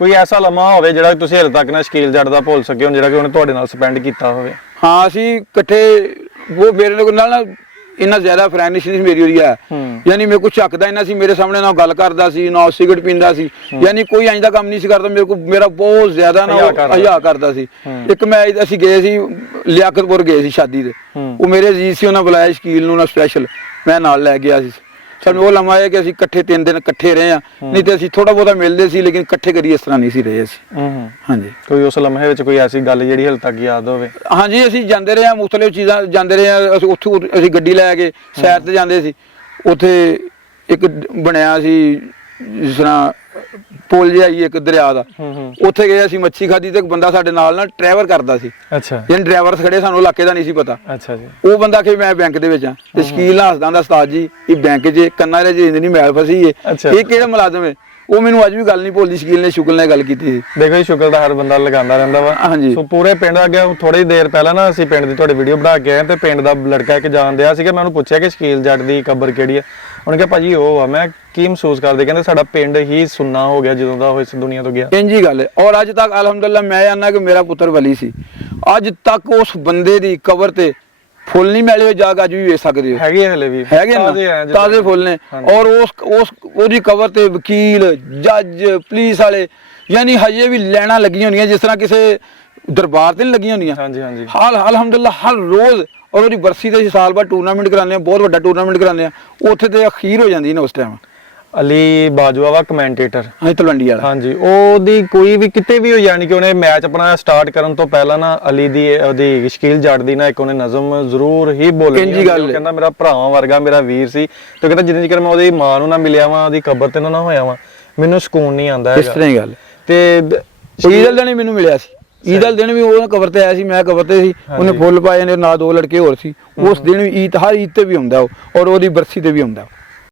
ਕੋਈ ਐਸਾ ਲਮਾ ਹੋਵੇ ਜਿਹੜਾ ਤੁਸੀਂ ਹਲੇ ਤੱਕ ਨਾ ਸ਼ਕੀਲ ਜੱਟ ਦਾ ਭੁੱਲ ਸਕੇ ਹੋ, ਜਿਹੜਾ ਕਿ ਉਹਨੇ ਤੁਹਾਡੇ ਨਾਲ ਸਪੈਂਡ ਕੀਤਾ ਹੋਵੇ? ਹਾਂ ਅਸੀਂ ਇਕੱਠੇ ਉਹ ਮੇਰੇ ਨਾਲ ਨਾ ਇੰਨਾ ਜ਼ਿਆਦਾ ਫਰੈਂਡਸ਼ਿਪ ਸੀ ਮੇਰੀ ਉਹਦੀ ਹੈ, ਯਾਨੀ ਮੇਰੇ ਕੋਲ ਝੱਕਦਾ ਇੰਨਾ ਸੀ, ਮੇਰੇ ਸਾਹਮਣੇ ਨਾ ਗੱਲ ਕਰਦਾ ਸੀ ਨਾ ਸਿਗਰਟ ਪੀਂਦਾ ਸੀ, ਯਾਨੀ ਕੋਈ ਇੰਜ ਦਾ ਕੰਮ ਨਹੀਂ ਸੀ ਕਰਦਾ ਮੇਰੇ ਕੋਲ, ਮੇਰਾ ਬਹੁਤ ਜ਼ਿਆਦਾ ਨਾ ਹਯਾ ਕਰਦਾ ਸੀ। ਇੱਕ ਮੈਂ ਅਸੀਂ ਗਏ ਸੀ ਲਿਆਕਤਪੁਰ ਗਏ ਸੀ ਸ਼ਾਦੀ ਤੇ, ਉਹ ਮੇਰੇ ਅਜ਼ੀਜ਼ ਸੀ, ਉਹਨਾਂ ਬੁਲਾਇਆ ਸ਼ਕੀਲ ਨੂੰ ਨਾ ਸਪੈਸ਼ਲ, ਮੈਂ ਨਾਲ ਲੈ ਗਿਆ ਸੀ। ਸਾਨੂੰ ਉਹ ਲੰਮਾ ਹੈ ਕਿ ਅਸੀਂ ਇਕੱਠੇ 3 ਦਿਨ ਇਕੱਠੇ ਰਹੇ ਆ, ਨਹੀਂ ਤੇ ਅਸੀਂ ਥੋੜਾ ਬਹੁਤਾ ਮਿਲਦੇ ਸੀ ਲੇਕਿਨ ਇਕੱਠੇ ਕਦੀ ਇਸ ਤਰ੍ਹਾਂ ਨਹੀਂ ਸੀ ਰਹੇ ਅਸੀਂ। ਹਾਂਜੀ ਕੋਈ ਉਸ ਲਮਹੇ ਵਿੱਚ ਕੋਈ ਐਸੀ ਗੱਲ ਜਿਹੜੀ ਹਲੇ ਤੱਕ ਯਾਦ ਹੋਵੇ? ਹਾਂਜੀ ਅਸੀਂ ਜਾਂਦੇ ਰਹੇ ਆ ਮੁਖਤਲਿਫ ਚੀਜ਼ਾਂ ਜਾਂਦੇ ਰਹੇ ਆ, ਅਸੀਂ ਉੱਥੋਂ ਅਸੀਂ ਗੱਡੀ ਲੈ ਕੇ ਸੈਰ ਤੇ ਜਾਂਦੇ ਸੀ, ਉੱਥੇ ਇੱਕ ਬਣਿਆ ਸੀ ਜਿਸ ਤਰ੍ਹਾਂ ਪੁਲ ਜਿਹਾ ਹੀ ਇੱਕ ਦਰਿਆ ਦਾ, ਉੱਥੇ ਗਏ ਅਸੀਂ ਮੱਛੀ ਖਾਧੀ ਤੇ ਇੱਕ ਬੰਦਾ ਸਾਡੇ ਨਾਲ ਨਾ ਡਰਾਈਵਰ ਕਰਦਾ ਸੀ। ਅੱਛਾ ਜਿਹਨ ਡਰਾਈਵਰ ਖੜੇ ਸਾਨੂੰ ਇਲਾਕੇ ਦਾ ਨਹੀਂ ਸੀ ਪਤਾ। ਅੱਛਾ ਜੀ। ਉਹ ਬੰਦਾ ਕਿ ਮੈਂ ਬੈਂਕ ਦੇ ਵਿੱਚ ਆ ਤੇ ਸ਼ਕੀਲ ਨਾਲ ਹੱਸਦਾ ਹੁੰਦਾ, ਉਸਤਾਦ ਜੀ ਇਹ ਬੈਂਕ 'ਚ ਕੰਨਾਂ ਦੇ ਜਿੰਦ ਨਹੀਂ ਮੈਲ ਫਸੀ ਏ, ਇਹ ਕਿਹੜਾ ਮੁਲਾਜ਼ਮ ਹੈ? ਉਹ ਮੈਨੂੰ ਅੱਜ ਵੀ ਗੱਲ ਨਹੀਂ ਭੁੱਲਦੀ, ਸ਼ਕੀਲ ਨੇ ਸ਼ੁਕਲ ਨਾਲ ਗੱਲ ਕੀਤੀ ਸੀ। ਦੇਖੋ ਜੀ ਸ਼ੁਕਰ ਤਾਂ ਹਰ ਬੰਦਾ ਲਗਾਉਂਦਾ ਰਹਿੰਦਾ ਵਾ। ਹਾਂਜੀ ਸੋ ਪੂਰੇ ਪਿੰਡ ਅੱਗੇ ਥੋੜੀ ਦੇਰ ਪਹਿਲਾਂ ਨਾ ਅਸੀਂ ਪਿੰਡ ਦੀ ਤੁਹਾਡੀ ਵੀਡੀਓ ਬਣਾ ਕੇ ਆਏ ਤੇ ਪਿੰਡ ਦਾ ਲੜਕਾ ਇੱਕ ਜਾਣ ਦਿਆ ਸੀ ਕਿ ਮੈਂ ਉਹਨੂੰ ਪੁੱਛਿਆ ਕਿ ਸ਼ਕੀਲ ਜੱਟ ਦੀ ਕਬਰ ਕਿਹੜੀ ਹੈ, ਉਹਨੇ ਕਿਹਾ ਭਾਜੀ ਉਹ ਆ। ਮੈਂ ਕੀ ਮਹਿਸੂਸ ਕਰਦੇ, ਕਹਿੰਦੇ ਸਾਡਾ ਪਿੰਡ ਹੀ ਸੁੰਨਾ ਹੋ ਗਿਆ ਜਦੋਂ ਦਾ ਉਹ ਇਸ ਦੁਨੀਆ ਤੋਂ ਗਿਆ। ਇੰਜੀ ਗੱਲ ਹੈ। ਔਰ ਅੱਜ ਤੱਕ ਅਲਹਮਦੁਲਿਲਾ ਮੈਂ ਜਾਣਦਾ ਕਿ ਮੇਰਾ ਪੁੱਤਰ ਵਲੀ ਸੀ, ਅੱਜ ਤੱਕ ਉਸ ਬੰਦੇ ਦੀ ਕਬਰ ਤੇ ਫੁੱਲ ਨਹੀਂ ਮਿਲੇ, ਜਾ ਕੇ ਅੱਜ ਵੀ ਵੇਖ ਸਕਦੇ ਹੋ, ਹੈਗੇ ਹਲੇ ਵੀ ਹੈਗੇ ਨਾ ਤਾਜ਼ੇ ਫੁੱਲ ਨੇ। ਔਰ ਉਸ ਉਹਦੀ ਕਬਰ ਤੇ ਵਕੀਲ, ਜੱਜ, ਪੁਲਿਸ ਵਾਲੇ ਯਾਨੀ ਹਜੇ ਵੀ ਲੈਣਾ ਲੱਗੀਆਂ ਹੁੰਦੀਆਂ, ਜਿਸ ਤਰ੍ਹਾਂ ਕਿਸੇ ਦਰਬਾਰ ਤੇ ਨਹੀਂ ਲੱਗੀਆਂ ਹੁੰਦੀਆਂ। ਹਾਂਜੀ ਹਾਂਜੀ। ਹਾਲ ਅਲਹਮਦੁਲਿਲਾ ਹਰ ਰੋਜ਼। ਔਰ ਉਹਦੀ ਬਰਸੀ ਤੇ ਸਾਲ ਬਾਅਦ ਟੂਰਨਾਮੈਂਟ ਕਰਾਉਂਦੇ ਆ, ਬਹੁਤ ਵੱਡਾ ਟੂਰਨਾਮੈਂਟ ਕਰਾਉਂਦੇ ਆ, ਉੱਥੇ ਤੇ ਅਖੀਰ ਹੋ ਜਾਂਦੀ ਨਾ ਉਸ ਟਾਈਮ। ਅਲੀ ਬਾਜਵਾ ਵਾ ਕਮੈਂਟੇਟਰ, ਹਾਂਜੀ ਤਲਵੰਡੀ ਵਾਲਾ। ਹਾਂਜੀ ਉਹਦੀ ਕੋਈ ਵੀ ਕਿਤੇ ਵੀ ਹੋ ਜਾਣੀ ਕਿ ਉਹਨੇ ਮੈਚ ਆਪਣਾ ਸਟਾਰਟ ਕਰਨ ਤੋਂ ਪਹਿਲਾਂ ਨਾ ਅਲੀ ਦੀ ਉਹਦੀ ਸ਼ਕੀਲ ਜੱਟ ਦੀ ਨਾ ਇੱਕ ਉਹਨੇ ਨਜ਼ਮ ਜ਼ਰੂਰ ਹੀ ਬੋਲਣੀ। ਕਹਿੰਦਾ ਮੇਰਾ ਭਰਾਵਾਂ ਵਰਗਾ ਮੇਰਾ ਵੀਰ ਸੀ, ਤੇ ਕਹਿੰਦਾ ਜਿੰਨੇ ਚਿਰ ਮੈਂ ਉਹਦੀ ਮਾਂ ਨੂੰ ਨਾ ਮਿਲਿਆ ਵਾਂ, ਉਹਦੀ ਕਬਰ ਤੇ ਨਾ ਹੋਇਆ ਵਾਂ, ਮੈਨੂੰ ਸਕੂਨ ਨਹੀਂ ਆਉਂਦਾ ਹੈਗਾ। ਇਸ ਤਰ੍ਹਾਂ ਹੀ ਗੱਲ ਤੇ ਈਦ ਵਾਲੇ ਦਿਨ ਮੈਨੂੰ ਮਿਲਿਆ ਸੀ, ਈਦ ਵਾਲੇ ਦਿਨ ਵੀ ਉਹ ਕਬਰ ਤੇ ਆਇਆ ਸੀ, ਮੈਂ ਕਬਰ ਤੇ ਸੀ, ਉਹਨੇ ਫੁੱਲ ਪਾਏ ਨੇ, ਨਾਲ 2 ਲੜਕੇ ਹੋਰ ਸੀ। ਉਸ ਦਿਨ ਵੀ ਈਦ, ਹਰ ਈਦ ਤੇ ਵੀ ਹੁੰਦਾ ਉਹ, ਔਰ ਉਹਦੀ ਬਰਸੀ ਤੇ ਵੀ ਹੁੰਦਾ।